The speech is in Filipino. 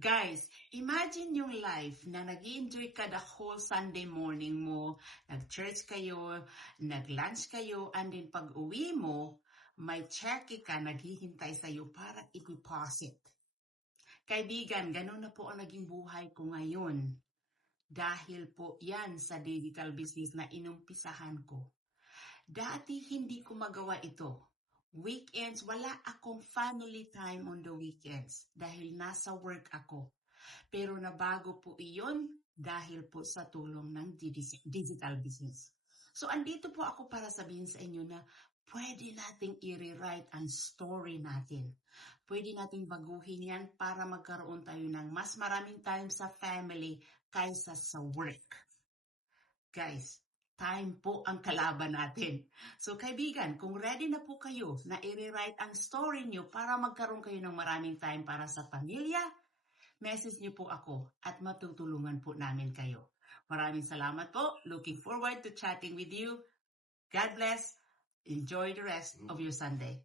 Guys, imagine yung life na nag-enjoy ka the whole Sunday morning mo, nag-church kayo, nag-lunch kayo, and then pag uwi mo, may cheque ka naghihintay sa'yo para i-deposit. Kaibigan, ganun na po ang naging buhay ko ngayon. Dahil po yan sa digital business na inumpisahan ko. Dati hindi ko magawa ito. Weekends, wala akong family time on the weekends dahil nasa work ako. Pero nabago po iyon dahil po sa tulong ng digital business. So andito po ako para sabihin sa inyo na pwede nating i-rewrite ang story natin. Pwede nating baguhin yan para magkaroon tayo ng mas maraming time sa family kaysa sa work. Guys, time po ang kalaban natin. So kaibigan, kung ready na po kayo na i-rewrite ang story nyo para magkaroon kayo ng maraming time para sa pamilya, message nyo po ako at matutulungan po namin kayo. Maraming salamat po. Looking forward to chatting with you. God bless. Enjoy the rest of your Sunday.